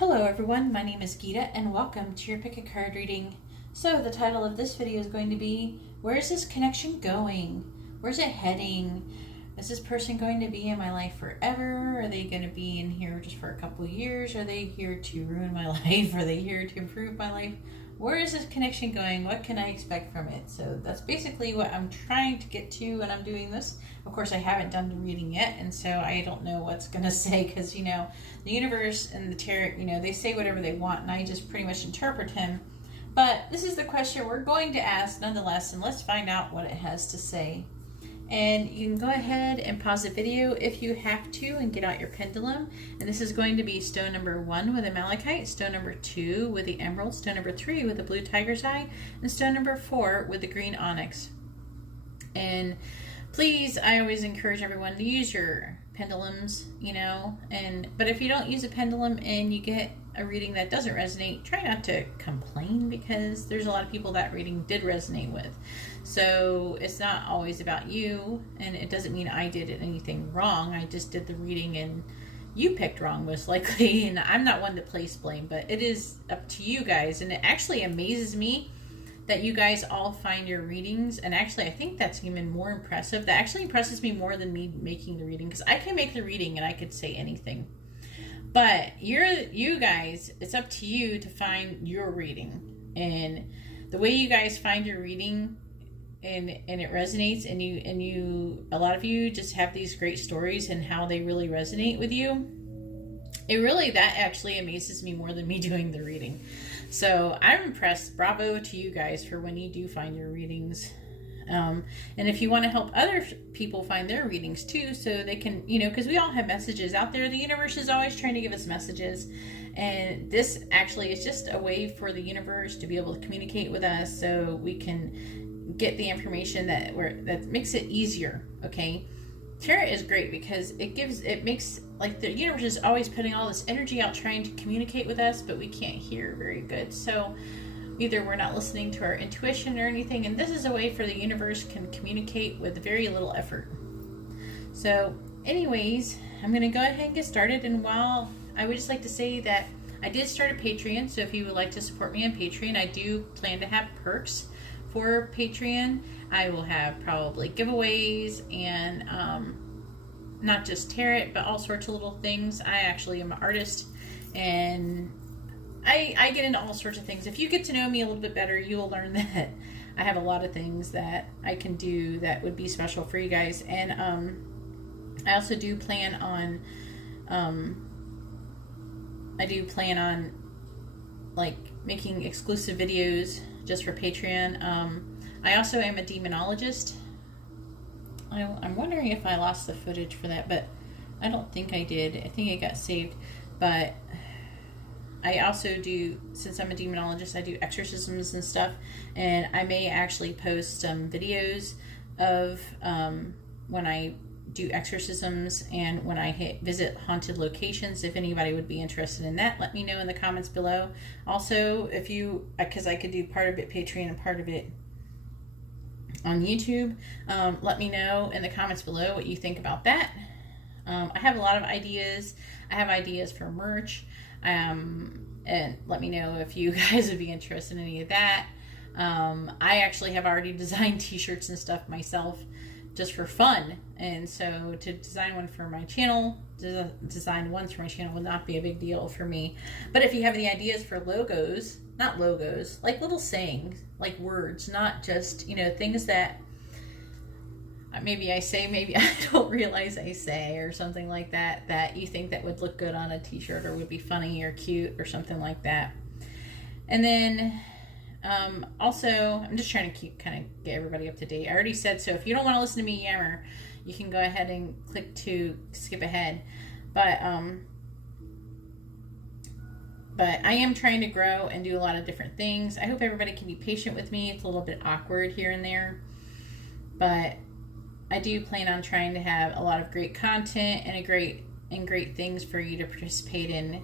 Hello everyone, my name is Geeta and welcome to your pick a card reading. So the title of this video is going to be, where is this connection going? Where's it heading? Is this person going to be in my life forever? Are they going to be in here just for a couple years? Are they here to ruin my life? Are they here to improve my life? Where is this connection going? What can I expect from it? So that's basically what I'm trying to get to when I'm doing this. Of course, I haven't done the reading yet, and so I don't know what's going to say because, the universe and the tarot, they say whatever they want, and I just pretty much interpret him. But this is the question we're going to ask nonetheless, and let's find out what it has to say. And you can go ahead and pause the video if you have to and get out your pendulum. And this is going to be stone number 1 with a malachite, stone number 2 with the emerald, stone number 3 with the blue tiger's eye, and stone number 4 with the green onyx. And please, I always encourage everyone to use your pendulums, but if you don't use a pendulum and you get a reading that doesn't resonate, try not to complain because there's a lot of people that reading did resonate with. So it's not always about you, and it doesn't mean I did anything wrong. I just did the reading and you picked wrong most likely, and I'm not one to place blame, but it is up to you guys. And it actually amazes me that you guys all find your readings, and actually I think that's even more impressive. That actually impresses me more than me making the reading, because I can make the reading and I could say anything. But you guys, it's up to you to find your reading. And the way you guys find your reading and it resonates, and you a lot of you just have these great stories and how they really resonate with you. That actually amazes me more than me doing the reading. So I'm impressed. Bravo to you guys for when you do find your readings. And if you want to help other people find their readings too, so they can, because we all have messages out there. The universe is always trying to give us messages. And this actually is just a way for the universe to be able to communicate with us so we can get the information that makes it easier, okay? Tarot is great because it makes, like, the universe is always putting all this energy out trying to communicate with us, but we can't hear very good. So either we're not listening to our intuition or anything, and this is a way for the universe can communicate with very little effort. So anyways, I'm going to go ahead and get started. And while I would just like to say that I did start a Patreon, so if you would like to support me on Patreon, I do plan to have perks for Patreon. I will have probably giveaways and not just tarot, but all sorts of little things. I actually am an artist, and I get into all sorts of things. If you get to know me a little bit better, you will learn that I have a lot of things that I can do that would be special for you guys. And I also do plan on like making exclusive videos just for Patreon. I also am a demonologist. I'm wondering if I lost the footage for that, but I don't think I did. I think it got saved. But I also do, since I'm a demonologist, I do exorcisms and stuff, and I may actually post some videos of when I do exorcisms and when I visit haunted locations. If anybody would be interested in that, let me know in the comments below. Also, because I could do part of it Patreon and part of it on YouTube, let me know in the comments below what you think about that. I have a lot of ideas. I have ideas for merch, and let me know if you guys would be interested in any of that. I actually have already designed t-shirts and stuff myself just for fun, and so to design one for my channel, design ones for my channel would not be a big deal for me. But if you have any ideas for logos, not logos, like little sayings, like words, not just, things that maybe I say, maybe I don't realize I say, or something like that, that you think that would look good on a t-shirt or would be funny or cute or something like that. And then also, I'm just trying to get everybody up to date. I already said, so if you don't want to listen to me yammer, you can go ahead and click to skip ahead. But I am trying to grow and do a lot of different things. I hope everybody can be patient with me. It's a little bit awkward here and there, but I do plan on trying to have a lot of great content and great things for you to participate in.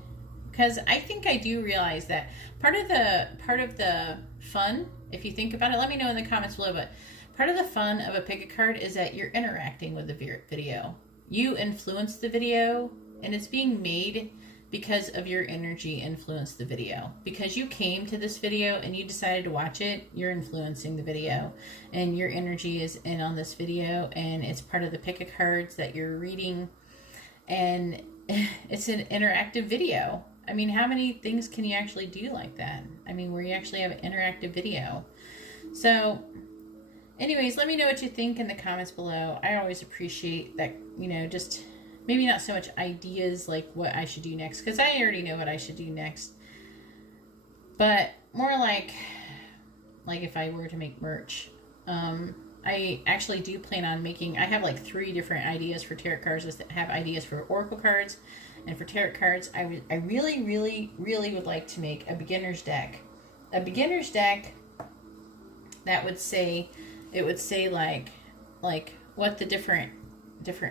Because I think I do realize that part of the fun, if you think about it, let me know in the comments below, but part of the fun of a pick a card is that you're interacting with the video. You influence the video, and it's being made because of your energy influenced the video. Because you came to this video and you decided to watch it, you're influencing the video. And your energy is in on this video, and it's part of the pick of cards that you're reading. And it's an interactive video. I mean, how many things can you actually do like that? I mean, where you actually have an interactive video. So, anyways, let me know what you think in the comments below. I always appreciate that, you know, just maybe not so much ideas like what I should do next, because I already know what I should do next. But more like if I were to make merch. I actually do plan on making, I have like 3 different ideas for tarot cards. I have ideas for oracle cards and for tarot cards. I really, really, really would like to make a beginner's deck. A beginner's deck that would say, it would say like what the different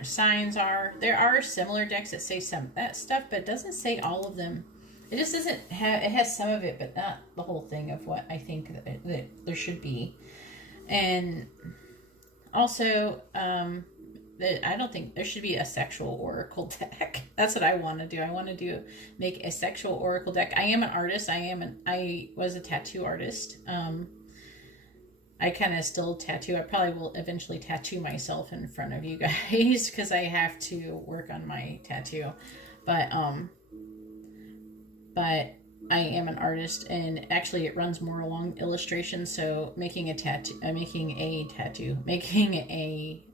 signs are. There are similar decks that say some of that stuff, but it doesn't say all of them. It just doesn't have, it has some of it, but not the whole thing of what I think that there should be. And also, I don't think there should be a sexual oracle deck. That's what I want to do. I want to make a sexual oracle deck. I am an artist. I was a tattoo artist. I kind of still tattoo. I probably will eventually tattoo myself in front of you guys because I have to work on my tattoo. But I am an artist, and actually it runs more along illustration. So making a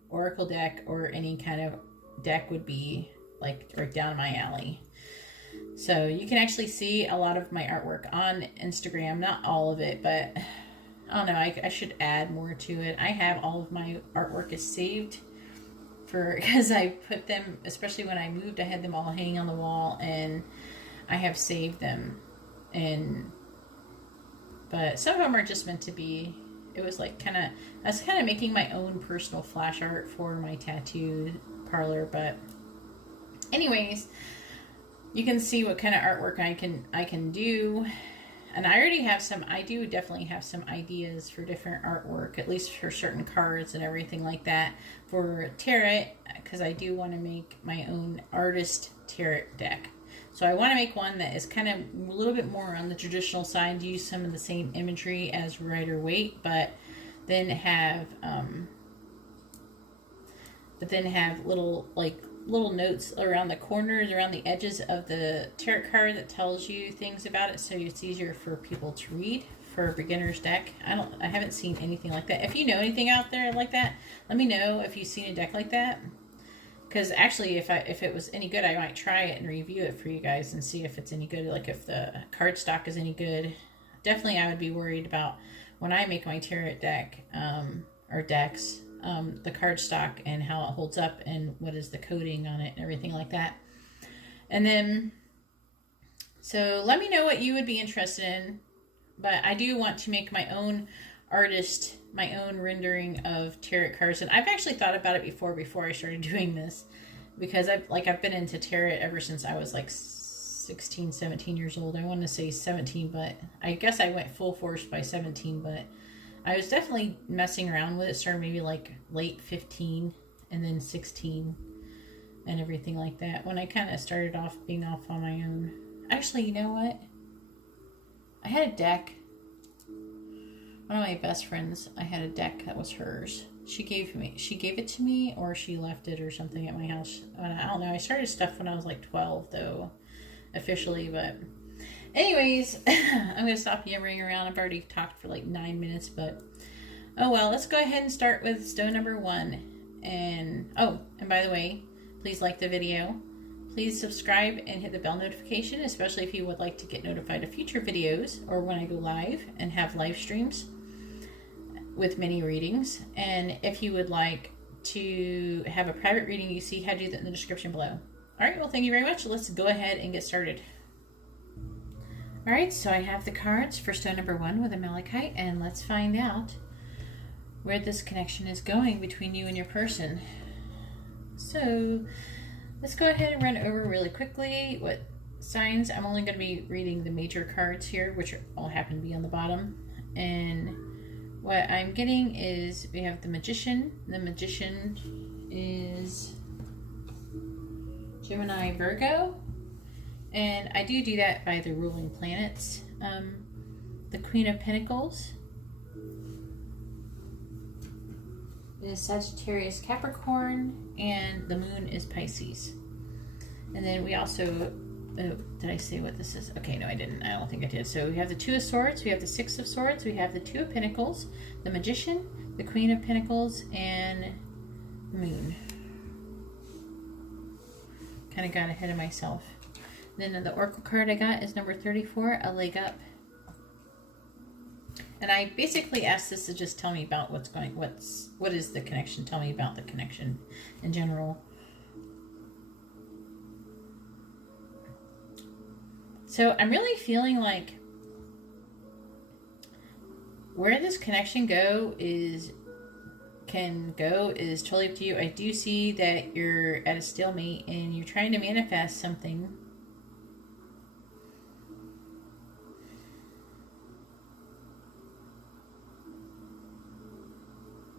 oracle deck or any kind of deck would be like right down my alley. So you can actually see a lot of my artwork on Instagram. Not all of it, but I don't know. I should add more to it. I have all of my artwork is saved because I put them, especially when I moved, I had them all hanging on the wall, and I have saved them. But some of them are just meant to be, it was like I was kind of making my own personal flash art for my tattoo parlor. But anyways, you can see what kind of artwork I can do. And I already have I do definitely have some ideas for different artwork, at least for certain cards and everything like that for tarot, because I do want to make my own artist tarot deck. So I want to make one that is kind of a little bit more on the traditional side, use some of the same imagery as Rider-Waite, but then have little notes around the corners, around the edges of the tarot card that tells you things about it, so it's easier for people to read for a beginner's deck. I haven't seen anything like that. If you know anything out there like that, let me know if you've seen a deck like that. Because actually, if it was any good, I might try it and review it for you guys and see if it's any good. Like if the cardstock is any good. Definitely, I would be worried about when I make my tarot deck or decks, the cardstock and how it holds up and what is the coating on it and everything like that. And then, so let me know what you would be interested in. But I do want to make my own my own rendering of tarot cards. And I've actually thought about it before I started doing this, because I've been into tarot ever since I was like 16, 17 years old. I want to say 17, but I guess I went full force by 17, but I was definitely messing around with it. Started maybe like late 15 and then 16 and everything like that, when I kind of started off being off on my own. Actually, you know what? I had a deck. One of my best friends, I had a deck that was hers. She gave it to me, or she left it or something at my house. I don't know. I started stuff when I was like 12 though, officially, but anyways, I'm going to stop yammering around. I've already talked for like 9 minutes, but oh well, let's go ahead and start with stone number 1. And by the way, please like the video. Please subscribe and hit the bell notification, especially if you would like to get notified of future videos or when I go live and have live streams with mini readings. And if you would like to have a private reading, you see how to do that in the description below. All right, well, thank you very much. Let's go ahead and get started. All right, so I have the cards for stone number 1 with a malachite, and let's find out where this connection is going between you and your person. So let's go ahead and run over really quickly what signs. I'm only going to be reading the major cards here, which all happen to be on the bottom. And what I'm getting is we have the Magician. The Magician is Gemini, Virgo. And I do that by the ruling planets. The Queen of Pentacles is Sagittarius, Capricorn, and the Moon is Pisces. And then we also, did I say what this is? Okay, no, I didn't. I don't think I did. So we have the Two of Swords, we have the Six of Swords, we have the Two of Pentacles, the Magician, the Queen of Pentacles, and the Moon. Kind of got ahead of myself. Then the Oracle card I got is number 34, A Leg Up. And I basically asked this to just tell me about what is the connection? Tell me about the connection in general. So I'm really feeling like where this connection can go is totally up to you. I do see that you're at a stalemate and you're trying to manifest something.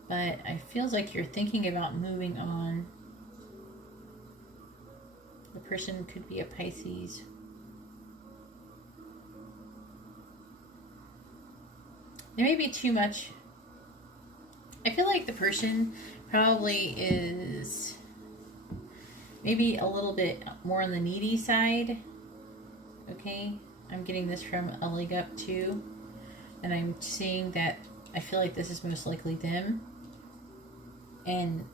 But it feels like you're thinking about moving on. The person could be a Pisces. There may be too much. I feel like the person probably is maybe a little bit more on the needy side. Okay, I'm getting this from A Leg Up too. And I'm seeing that I feel like this is most likely them. And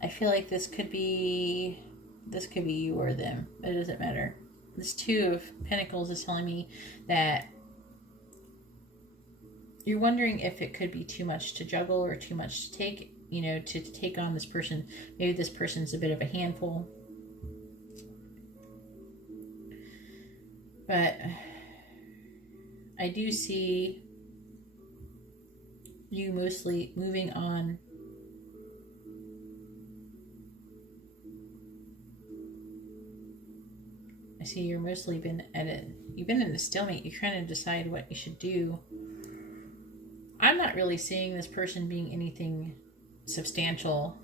I feel like this could be you or them. It doesn't matter. This Two of Pentacles is telling me that you're wondering if it could be too much to juggle or too much to take, to take on this person. Maybe this person's a bit of a handful. But I do see you mostly moving on. I see you're mostly you've been in a stalemate. You're trying to decide what you should do. I'm not really seeing this person being anything substantial.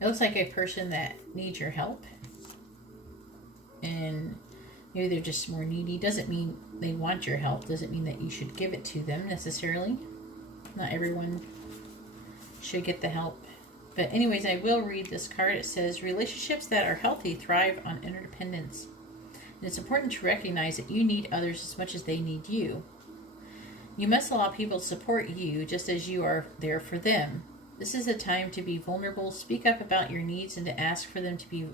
It looks like a person that needs your help. And maybe they're just more needy. Doesn't mean they want your help. Doesn't mean that you should give it to them necessarily. Not everyone should get the help. But anyways, I will read this card. It says, relationships that are healthy thrive on interdependence. And it's important to recognize that you need others as much as they need you. You must allow people to support you just as you are there for them. This is a time to be vulnerable, speak up about your needs, and to ask for them to be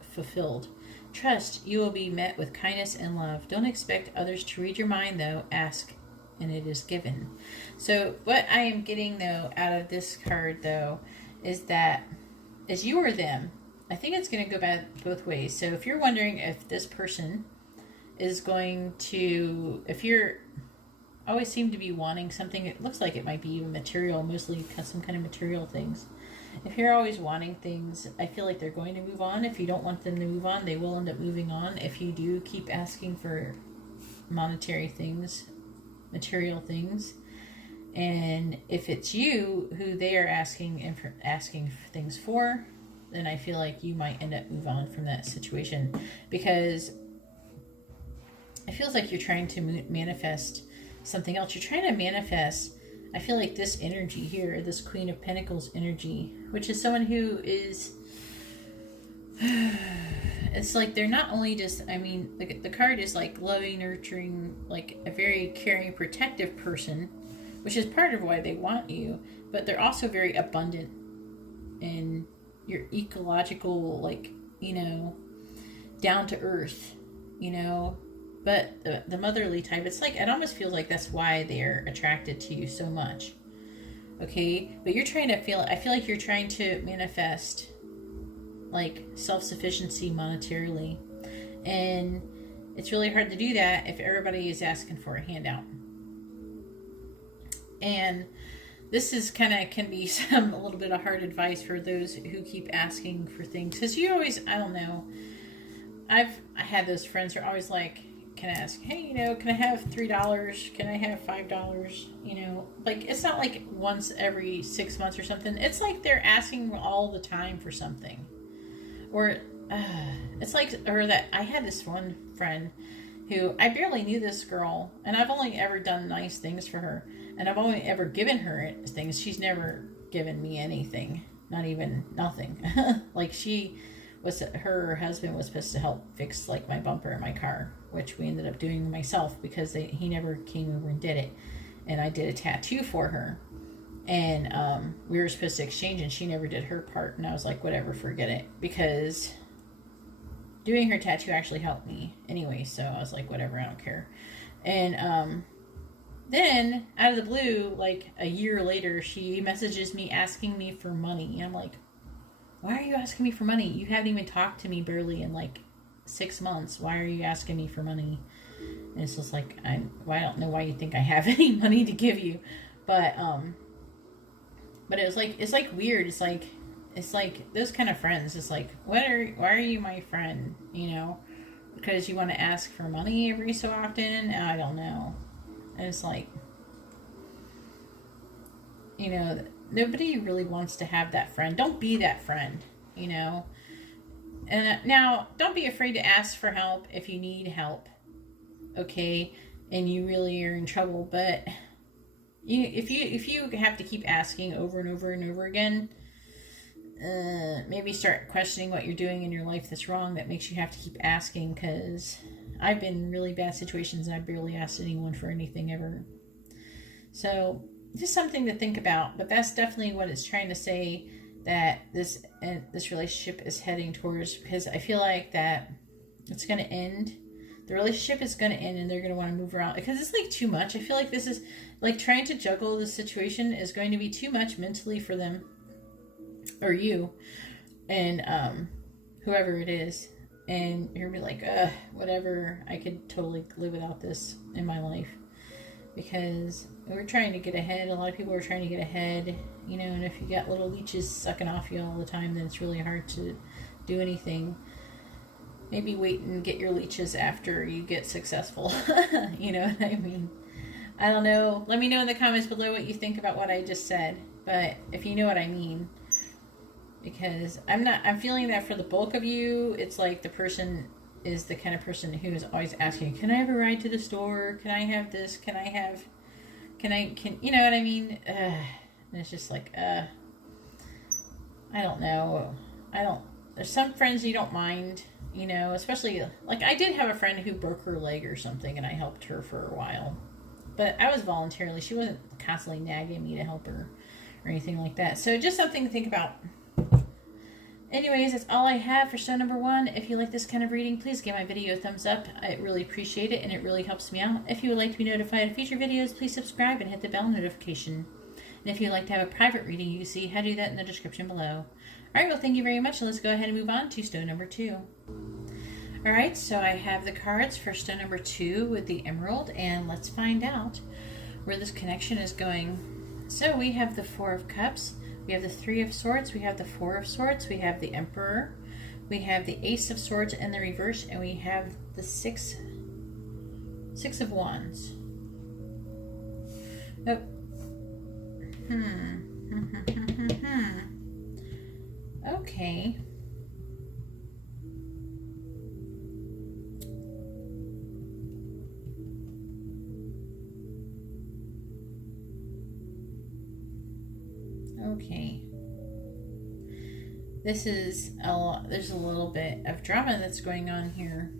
fulfilled. Trust you will be met with kindness and love. Don't expect others to read your mind, though. Ask, and it is given. So what I am getting, though, out of this card, though, is that as you or them, I think it's going to go both ways. So if you're wondering if this person is going to, if you're always seem to be wanting something, it looks like it might be even material, mostly some kind of material things. If you're always wanting things, I feel like they're going to move on. If you don't want them to move on, they will end up moving on. If you do keep asking for monetary things, material things, and if it's you who they are asking things for, then I feel like you might end up move on from that situation, because it feels like you're trying to manifest something else. You're trying to manifest, I feel like this energy here, this Queen of Pentacles energy, which is someone who is, it's like they're not only just, I mean, the card is like loving, nurturing, like a very caring, protective person, which is part of why they want you, but they're also very abundant in your ecological, like, down to earth, but the motherly type, it's like, it almost feels like that's why they're attracted to you so much. Okay, but you're trying to I feel like you're trying to manifest like self-sufficiency monetarily, and it's really hard to do that if everybody is asking for a handout. And this is can be a little bit of hard advice for those who keep asking for things, because you always, I don't know, I had those friends who are always like, can ask, hey, you know, can I have $3? Can I have $5? You know, like, it's not like once every 6 months or something. It's like they're asking all the time for something. Or it's like, or that I had this one friend who I barely knew this girl, and I've only ever done nice things for her, and I've only ever given her things. She's never given me anything, not even nothing. Like her husband was supposed to help fix like my bumper in my car, which we ended up doing myself because he never came over and did it, and I did a tattoo for her, and we were supposed to exchange, and she never did her part, and I was like, whatever, forget it, because doing her tattoo actually helped me anyway, so I was like, whatever, I don't care. And then out of the blue, like a year later, she messages me asking me for money, and I'm like, why are you asking me for money? You haven't even talked to me barely in like 6 months. Why are you asking me for money? And it's just like, I don't know why you think I have any money to give you, but it was like, it's like weird. It's like those kind of friends. It's like, why are you my friend? You know, because you want to ask for money every so often? I don't know. And it's like, you know, nobody really wants to have that friend. Don't be that friend, you know. And now, don't be afraid to ask for help if you need help, okay? And you really are in trouble. But if you have to keep asking over and over and over again, maybe start questioning what you're doing in your life that's wrong, that makes you have to keep asking. Because I've been in really bad situations and I barely asked anyone for anything ever. So just something to think about, but that's definitely what it's trying to say, that this relationship is heading towards, because I feel like that it's going to end. The relationship is going to end, and they're going to want to move around, because it's like too much. I feel like this is like trying to juggle the situation is going to be too much mentally for them, or you, and whoever it is, and you're gonna be like, whatever, I could totally live without this in my life. Because we're trying to get ahead. A lot of people are trying to get ahead, you know, and if you got little leeches sucking off you all the time, then it's really hard to do anything. Maybe wait and get your leeches after you get successful. You know what I mean? I don't know. Let me know in the comments below what you think about what I just said. But if you know what I mean. Because I'm feeling that for the bulk of you, it's like the person is the kind of person who is always asking, can I have a ride to the store? Can I have this? Can you know what I mean? And it's just like, I don't know. There's some friends you don't mind, you know, especially, like, I did have a friend who broke her leg or something, and I helped her for a while. But I was voluntarily. She wasn't constantly nagging me to help her or anything like that. So just something to think about. Anyways, that's all I have for show number 1. If you like this kind of reading, please give my video a thumbs up. I really appreciate it, and it really helps me out. If you would like to be notified of future videos, please subscribe and hit the bell notification. And if you'd like to have a private reading, you can see how to do that in the description below. Alright, well, thank you very much. Let's go ahead and move on to stone number 2. Alright, so I have the cards for stone number 2 with the emerald, and let's find out where this connection is going. So we have the 4 of Cups. We have the 3 of Swords, we have the 4 of Swords, we have the Emperor, we have the Ace of Swords in the reverse, and we have the 6 of Wands. Oh. Okay. Okay. This is there's a little bit of drama that's going on here.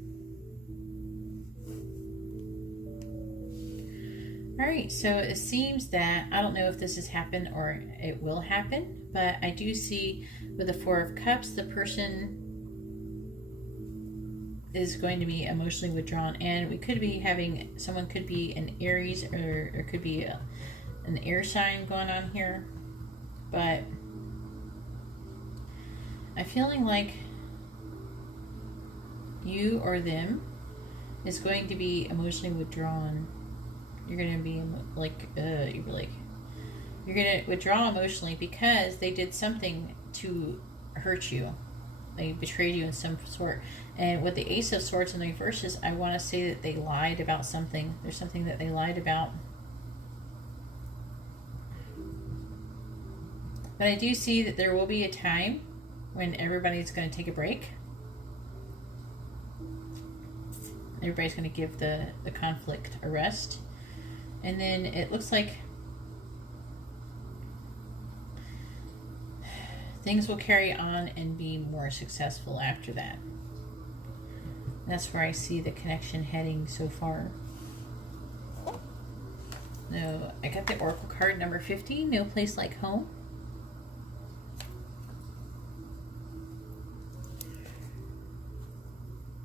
Alright, so it seems that, I don't know if this has happened or it will happen, but I do see with the 4 of Cups, the person is going to be emotionally withdrawn, and we could be having, someone could be an Aries, or could be an air sign going on here. But I'm feeling like you or them is going to be emotionally withdrawn. You're going to be like, you're going to withdraw emotionally because they did something to hurt you. they betrayed you in some sort. And with the Ace of Swords in the reverses, I want to say that they lied about something. There's something that they lied about. But I do see that there will be a time when everybody's going to take a break. Everybody's going to give the conflict a rest. And then it looks like things will carry on and be more successful after that. That's where I see the connection heading so far. No, I got the Oracle card number 50, No Place Like Home.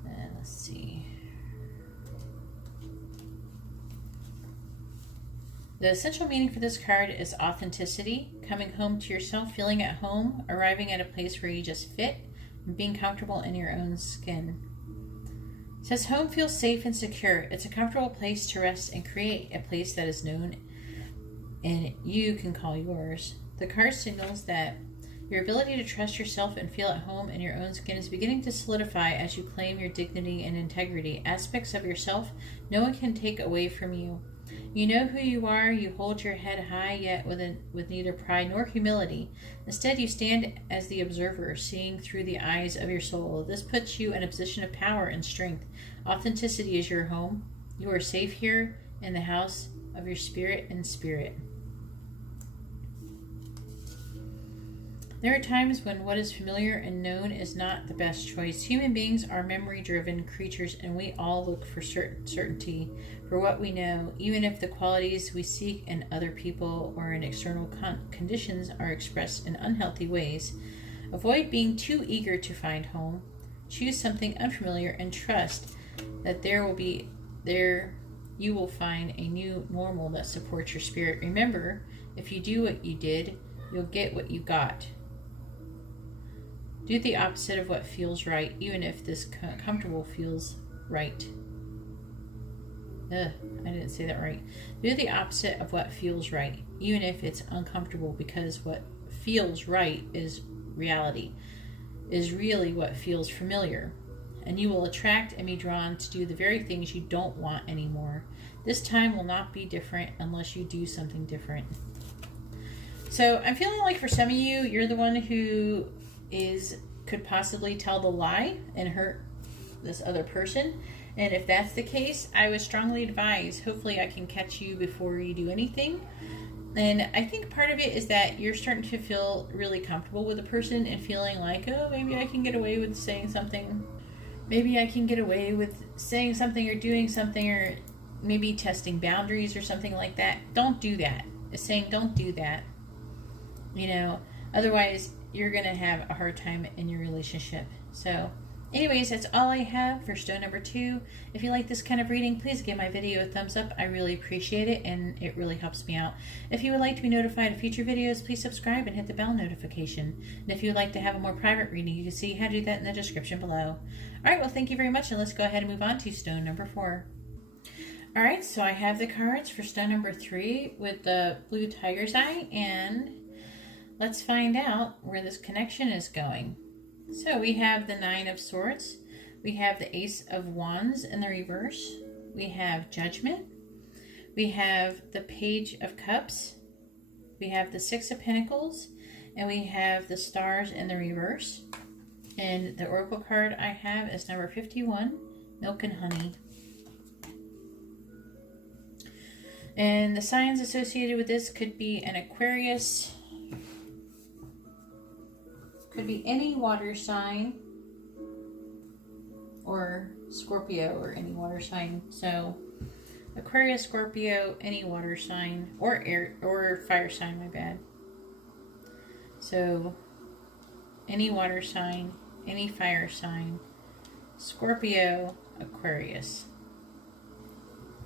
And let's see. The essential meaning for this card is authenticity, coming home to yourself, feeling at home, arriving at a place where you just fit, and being comfortable in your own skin. It says home feels safe and secure. It's a comfortable place to rest and create, a place that is known and you can call yours. The card signals that your ability to trust yourself and feel at home in your own skin is beginning to solidify as you claim your dignity and integrity, aspects of yourself no one can take away from you. You know who you are, you hold your head high, yet with neither pride nor humility. Instead, you stand as the observer, seeing through the eyes of your soul. This puts you in a position of power and strength. Authenticity is your home. You are safe here in the house of your spirit and spirit. There are times when what is familiar and known is not the best choice. Human beings are memory-driven creatures, and we all look for certainty for what we know, even if the qualities we seek in other people or in external conditions are expressed in unhealthy ways. Avoid being too eager to find home. Choose something unfamiliar and trust that you will find a new normal that supports your spirit. Remember, if you do what you did, you'll get what you got. Do the opposite of what feels right, even if this comfortable feels right. I didn't say that right. Do the opposite of what feels right, even if it's uncomfortable, because what feels right is reality, is really what feels familiar. And you will attract and be drawn to do the very things you don't want anymore. This time will not be different unless you do something different. So I'm feeling like for some of you, you're the one who could possibly tell the lie and hurt this other person. And if that's the case, I would strongly advise, hopefully I can catch you before you do anything. And I think part of it is that you're starting to feel really comfortable with a person and feeling like, oh, maybe I can get away with saying something. Maybe I can get away with saying something or doing something, or maybe testing boundaries or something like that. Don't do that. It's saying don't do that. Otherwise you're going to have a hard time in your relationship. So anyways, that's all I have for stone number 2. If you like this kind of reading, please give my video a thumbs up. I really appreciate it, and it really helps me out. If you would like to be notified of future videos, please subscribe and hit the bell notification. And if you would like to have a more private reading, you can see how to do that in the description below. Alright, well, thank you very much, and let's go ahead and move on to stone number 4. Alright, so I have the cards for stone number 3 with the blue tiger's eye, and let's find out where this connection is going. So we have the 9 of Swords, we have the Ace of Wands in the reverse, we have Judgment, we have the Page of Cups, we have the 6 of Pentacles, and we have the Stars in the reverse. And the Oracle card I have is number 51, Milk and Honey. And the signs associated with this could be an Aquarius, could be any water sign, or Scorpio, or any water sign. So Aquarius, Scorpio, any water sign, or air or fire sign, my bad. So any water sign, any fire sign, Scorpio, Aquarius.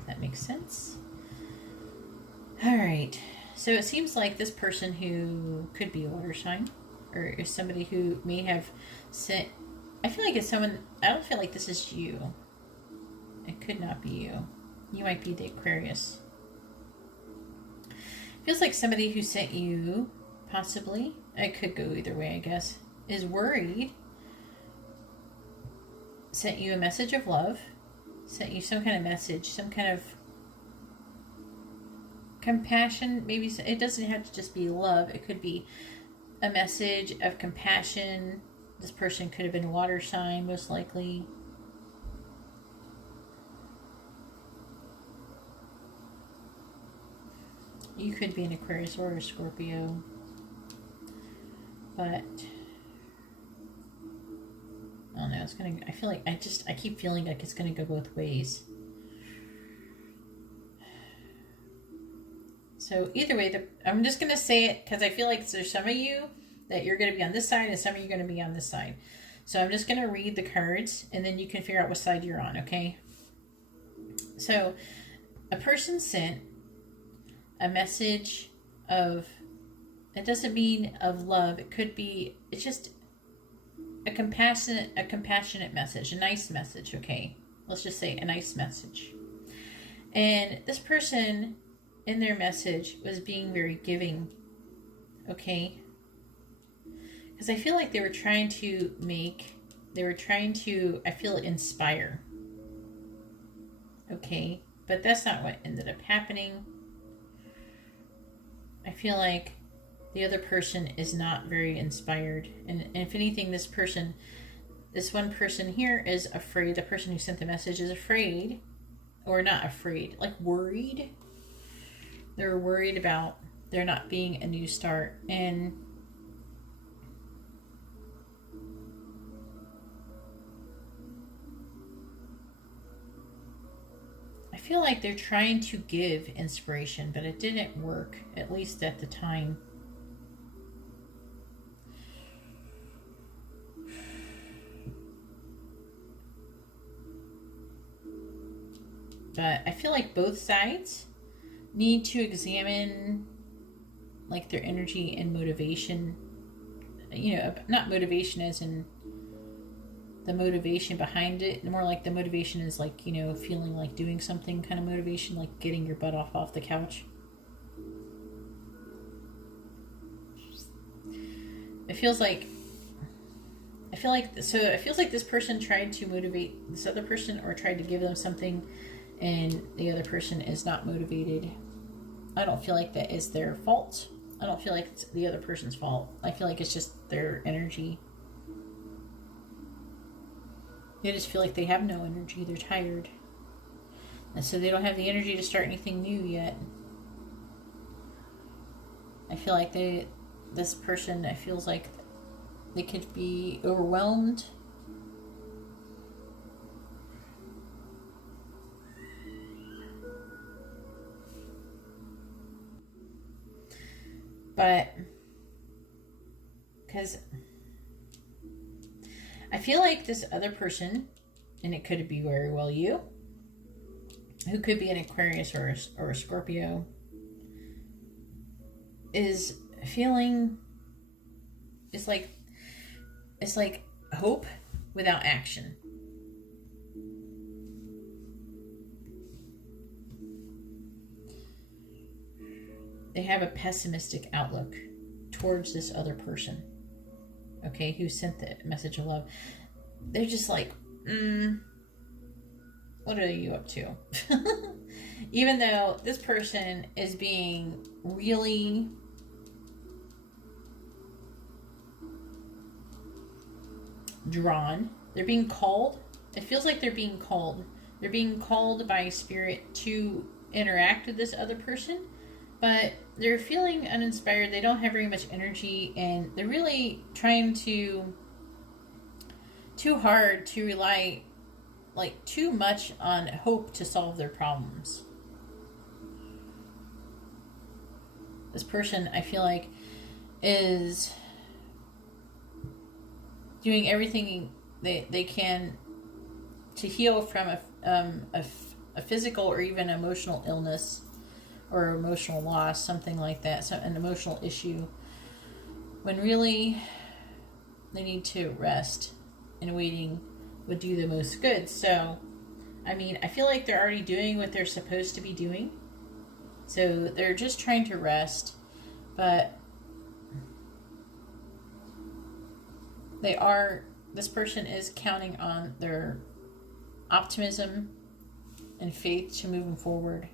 That makes sense. All right. So it seems like this person who could be a water sign, or is somebody who may have sent, I feel like it's someone, I don't feel like this is you. It could not be you. You might be the Aquarius. Feels like somebody who sent you, possibly, it could go either way, I guess, is worried sent you a message of love, sent you some kind of message, some kind of compassion. Maybe it doesn't have to just be love. It could be a message of compassion. This person could have been a water sign, most likely. You could be an Aquarius or a Scorpio. But I don't know, it's gonna, I feel like I keep feeling like it's gonna go both ways. So either way, I'm just gonna say it because I feel like there's some of you that you're gonna be on this side and some of you are gonna be on this side. So I'm just gonna read the cards and then you can figure out what side you're on, okay? So a person sent a message of, it doesn't mean of love, it could be, it's just a compassionate message, a nice message, okay? Let's just say a nice message. And this person in their message was being very giving, okay? Because I feel like they were trying to I feel, inspire, okay? But that's not what ended up happening. I feel like the other person is not very inspired. And if anything, this one person here is afraid. The person who sent the message is afraid, or not afraid, like worried. They're worried about there not being a new start. And I feel like they're trying to give inspiration, but it didn't work, at least at the time. But I feel like both sides need to examine like their energy and motivation. You know, not motivation as in the motivation behind it, more like the motivation is like, you know, feeling like doing something kind of motivation, like getting your butt off the couch. It feels like this person tried to motivate this other person or tried to give them something and the other person is not motivated. I don't feel like that is their fault. I don't feel like it's the other person's fault. I feel like it's just their energy. They just feel like they have no energy. They're tired. And so they don't have the energy to start anything new yet. I feel like this person, it feels like they could be overwhelmed. But, because I feel like this other person, and it could be very well you, who could be an Aquarius or a Scorpio, is feeling, it's like hope without action. They have a pessimistic outlook towards this other person, okay, who sent the message of love. They're just like, what are you up to? Even though this person is being really drawn, they're being called. It feels like they're being called. They're being called by spirit to interact with this other person, but they're feeling uninspired. They don't have very much energy, and they're really trying too hard to rely like too much on hope to solve their problems. This person, I feel like, is doing everything they can to heal from a physical or even emotional illness or emotional loss, something like that, so an emotional issue, when really they need to rest, and waiting would do the most good. So, I mean, I feel like they're already doing what they're supposed to be doing, so they're just trying to rest, but they are this person is counting on their optimism and faith to moving forward,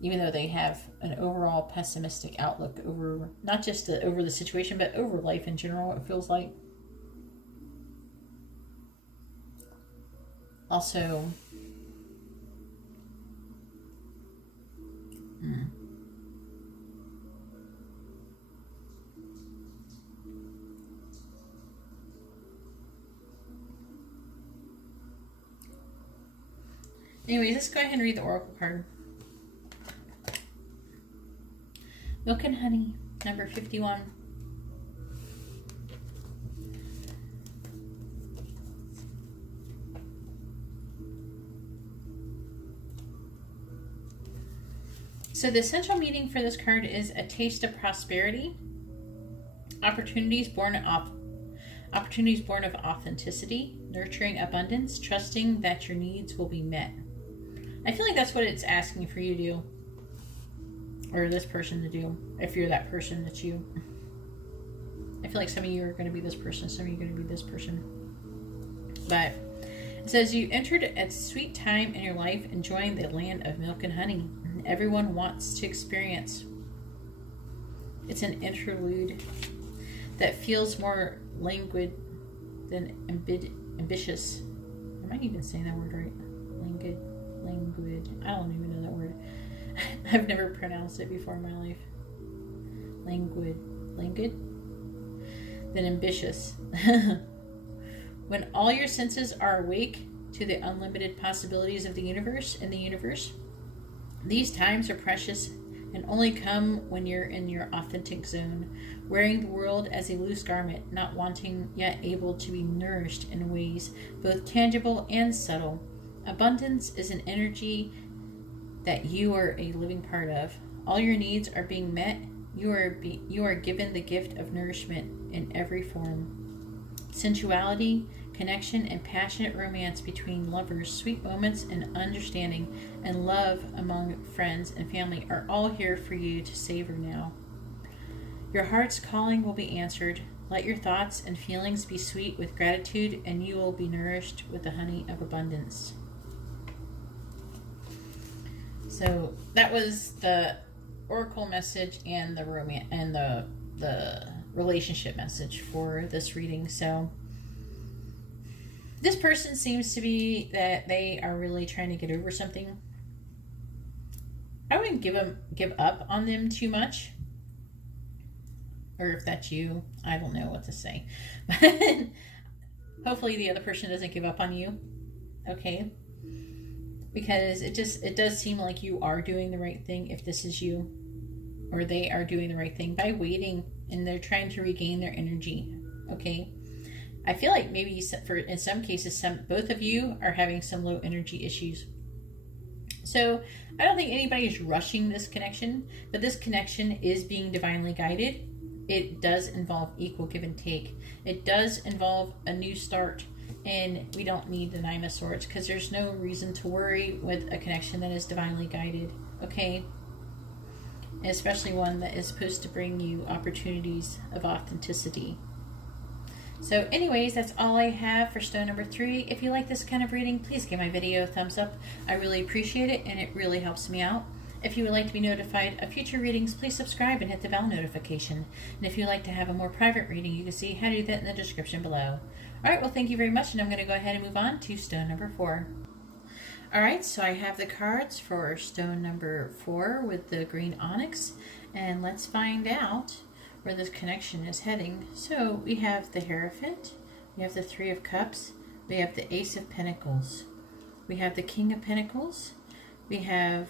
even though they have an overall pessimistic outlook over not just over the situation, but over life in general, it feels like. Also, anyways, let's go ahead and read the Oracle card. Milk and Honey, number 51. So the essential meaning for this card is a taste of prosperity, opportunities born of authenticity, nurturing abundance, trusting that your needs will be met. I feel like that's what it's asking for you to do, or this person to do, if you're that person. That's you. I feel like some of you are going to be this person, some of you are going to be this person. But it says you entered a sweet time in your life, enjoying the land of milk and honey. Everyone wants to experience. It's an interlude that feels more languid than ambitious. Am I even saying that word right? Languid. I don't even know that word. I've never pronounced it before in my life. Languid than ambitious. When all your senses are awake to the unlimited possibilities of the universe, these times are precious and only come when you're in your authentic zone, wearing the world as a loose garment, not wanting yet able to be nourished in ways both tangible and subtle. Abundance is an energy that you are a living part of. All your needs are being met. You are given the gift of nourishment in every form. Sensuality, connection, and passionate romance between lovers, sweet moments and understanding, and love among friends and family are all here for you to savor now. Your heart's calling will be answered. Let your thoughts and feelings be sweet with gratitude, and you will be nourished with the honey of abundance. So that was the oracle message and the romance and the relationship message for this reading. So this person seems to be that they are really trying to get over something. I wouldn't give up on them too much. Or if that's you, I don't know what to say. But hopefully the other person doesn't give up on you. Okay? Because it does seem like you are doing the right thing if this is you. Or they are doing the right thing by waiting, and they're trying to regain their energy. Okay? I feel like maybe in some cases, both of you are having some low energy issues. So I don't think anybody's rushing this connection, but this connection is being divinely guided. It does involve equal give and take. It does involve a new start, and we don't need the Nine of Swords because there's no reason to worry with a connection that is divinely guided. Okay? And especially one that is supposed to bring you opportunities of authenticity. So anyways, that's all I have for stone number 3. If you like this kind of reading, please give my video a thumbs up. I really appreciate it, and it really helps me out. If you would like to be notified of future readings, please subscribe and hit the bell notification. And if you'd like to have a more private reading, you can see how to do that in the description below. Alright, well thank you very much, and I'm going to go ahead and move on to stone number 4. Alright, so I have the cards for stone number 4 with the green onyx, and let's find out where this connection is heading. So we have the Hierophant, we have the Three of Cups, we have the Ace of Pentacles, we have the King of Pentacles, we have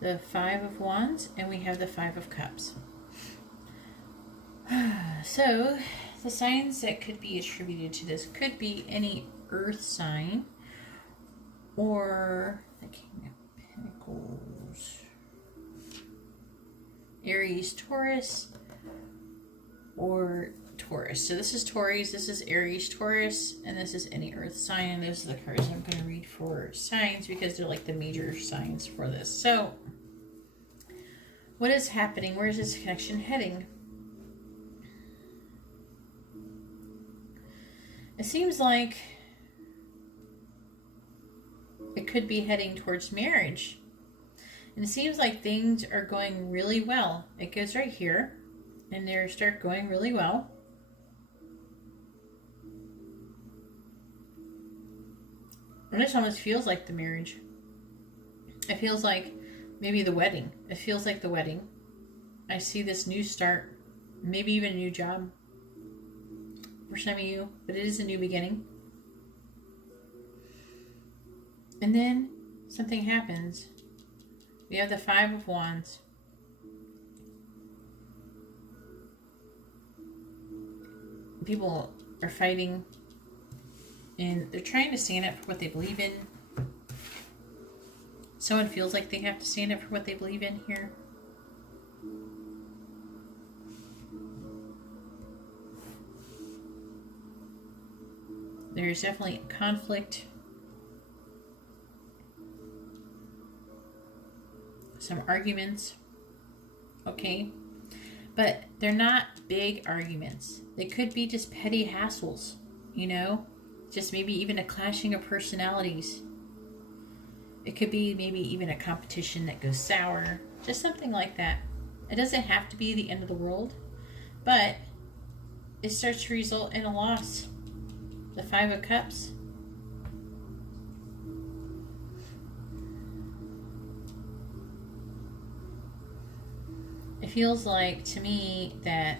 the Five of Wands, and we have the Five of Cups. So the signs that could be attributed to this could be any earth sign or the King of Pentacles, Aries, Taurus, or Taurus. So this is Taurus, this is Aries, Taurus, and this is any earth sign. And those are the cards I'm going to read for signs because they're like the major signs for this. So what is happening? Where is this connection heading? It seems like it could be heading towards marriage. And it seems like things are going really well. It goes right here, and they start going really well. And this almost feels like the marriage. It feels like maybe the wedding. It feels like the wedding. I see this new start, maybe even a new job for some of you, but it is a new beginning. And then something happens. We have the 5 of Wands. People are fighting, and they're trying to stand up for what they believe in. Someone feels like they have to stand up for what they believe in here. There's definitely conflict. Some arguments. Okay. But they're not big arguments. They could be just petty hassles, you know? Just maybe even a clashing of personalities. It could be maybe even a competition that goes sour. Just something like that. It doesn't have to be the end of the world, but it starts to result in a loss. The 5 of Cups. It feels like to me that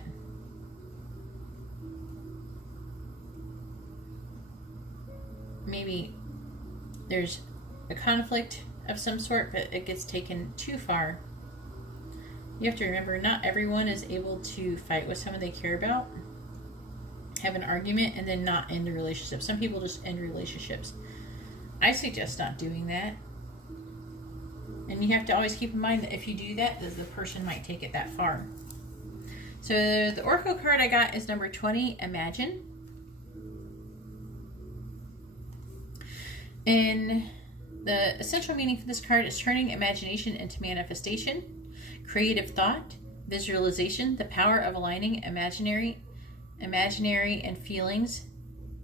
maybe there's a conflict of some sort, but it gets taken too far. You have to remember, not everyone is able to fight with someone they care about, have an argument, and then not end the relationship. Some people just end relationships. I suggest not doing that. And you have to always keep in mind that if you do that, the person might take it that far. So the Oracle card I got is number 20, Imagine. And the essential meaning for this card is turning imagination into manifestation, creative thought, visualization, the power of aligning imaginary and feelings,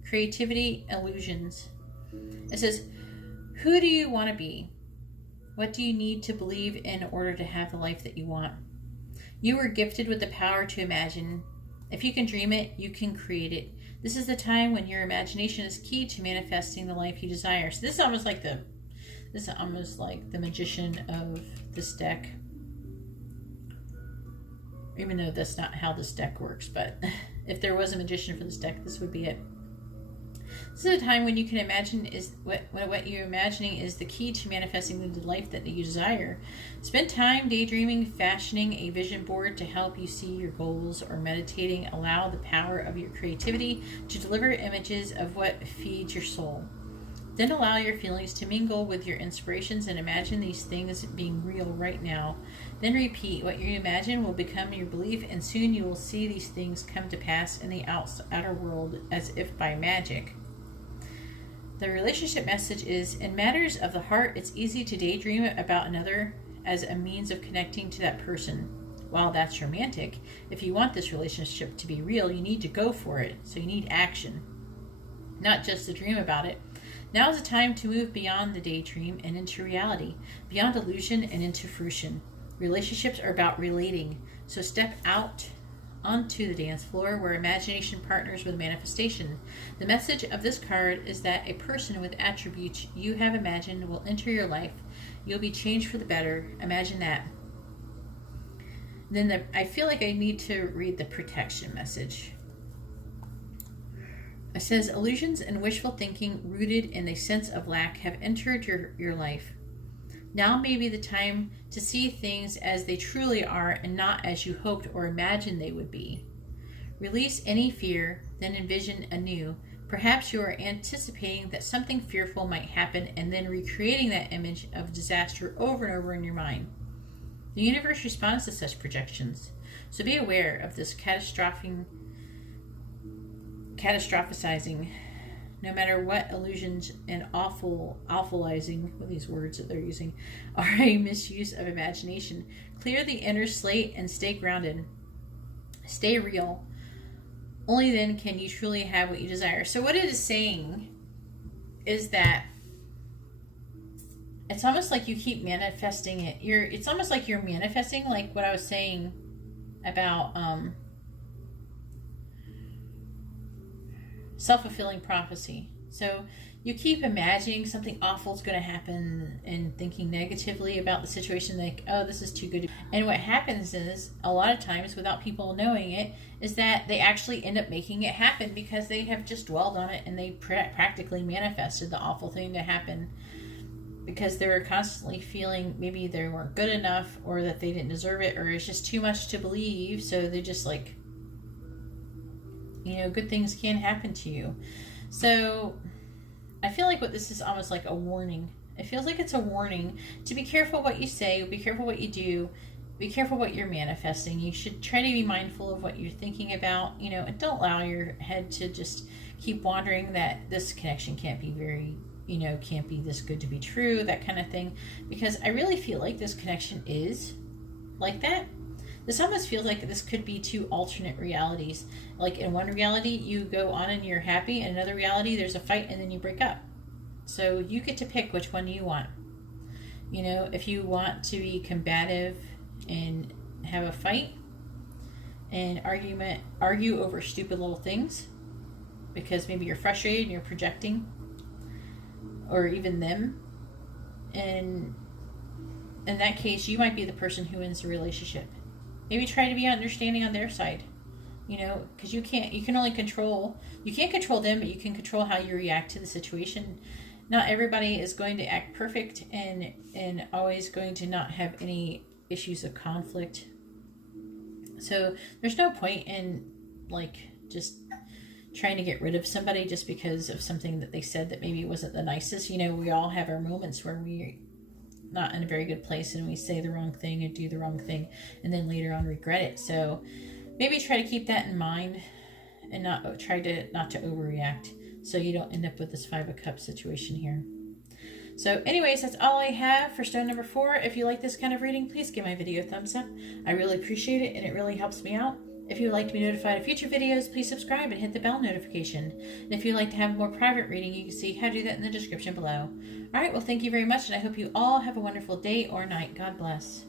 creativity, illusions. It says, who do you want to be? What do you need to believe in order to have the life that you want? You were gifted with the power to imagine. If you can dream it, you can create it. This is the time when your imagination is key to manifesting the life you desire. So this is almost like the magician of this deck. Even though that's not how this deck works, but if there was a magician for this deck, this would be it. This is a time when you can imagine is what you're imagining is the key to manifesting the life that you desire. Spend time daydreaming, fashioning a vision board to help you see your goals, or meditating. Allow the power of your creativity to deliver images of what feeds your soul. Then allow your feelings to mingle with your inspirations and imagine these things being real right now. Then repeat. What you imagine will become your belief, and soon you will see these things come to pass in the outer world as if by magic. The relationship message is, in matters of the heart, it's easy to daydream about another as a means of connecting to that person. While that's romantic, if you want this relationship to be real, you need to go for it. So you need action, not just to dream about it. Now is the time to move beyond the daydream and into reality, beyond illusion and into fruition. Relationships are about relating, so step out onto the dance floor where imagination partners with manifestation. The message of this card is that a person with attributes you have imagined will enter your life. You'll be changed for the better. Imagine that. Then I feel like I need to read the protection message. It says, illusions and wishful thinking rooted in a sense of lack have entered your life. Now may be the time to see things as they truly are and not as you hoped or imagined they would be. Release any fear, then envision anew. Perhaps you are anticipating that something fearful might happen and then recreating that image of disaster over and over in your mind. The universe responds to such projections, so be aware of this catastrophizing. No matter what illusions and awfulizing, these words that they're using, are a misuse of imagination. Clear the inner slate and stay grounded. Stay real. only then can you truly have what you desire. So what it is saying is that it's almost like you keep manifesting it. It's almost like you're manifesting, like what I was saying about self-fulfilling prophecy. So you keep imagining something awful is going to happen and thinking negatively about the situation, like, oh, this is too good. And what happens is, a lot of times, without people knowing it, is that they actually end up making it happen because they have just dwelled on it and they practically manifested the awful thing to happen because they were constantly feeling maybe they weren't good enough or that they didn't deserve it or it's just too much to believe. So they just like, good things can happen to you. So I feel like what this is almost like a warning. It feels like it's a warning to be careful what you say, be careful what you do, be careful what you're manifesting. You should try to be mindful of what you're thinking about, and don't allow your head to just keep wandering that this connection can't be can't be this good to be true, that kind of thing. Because I really feel like this connection is like that. This almost feels like this could be two alternate realities. Like in one reality, you go on and you're happy. In another reality, there's a fight and then you break up. So you get to pick which one you want. If you want to be combative and have a fight and argue over stupid little things because maybe you're frustrated and you're projecting, or even them, and in that case, you might be the person who ends the relationship. Maybe try to be understanding on their side, because you can't control them, but you can control how you react to the situation. Not everybody is going to act perfect and always going to not have any issues of conflict. So there's no point in just trying to get rid of somebody just because of something that they said that maybe wasn't the nicest. We all have our moments where we're not in a very good place and we say the wrong thing and do the wrong thing and then later on regret it. So maybe try to keep that in mind and not to overreact so you don't end up with this 5 of Cups situation here. So anyways, that's all I have for stone number 4. If you like this kind of reading, please give my video a thumbs up. I really appreciate it and it really helps me out. If you would like to be notified of future videos, please subscribe and hit the bell notification. And if you'd like to have a more private reading, you can see how to do that in the description below. All right, well, thank you very much, and I hope you all have a wonderful day or night. God bless.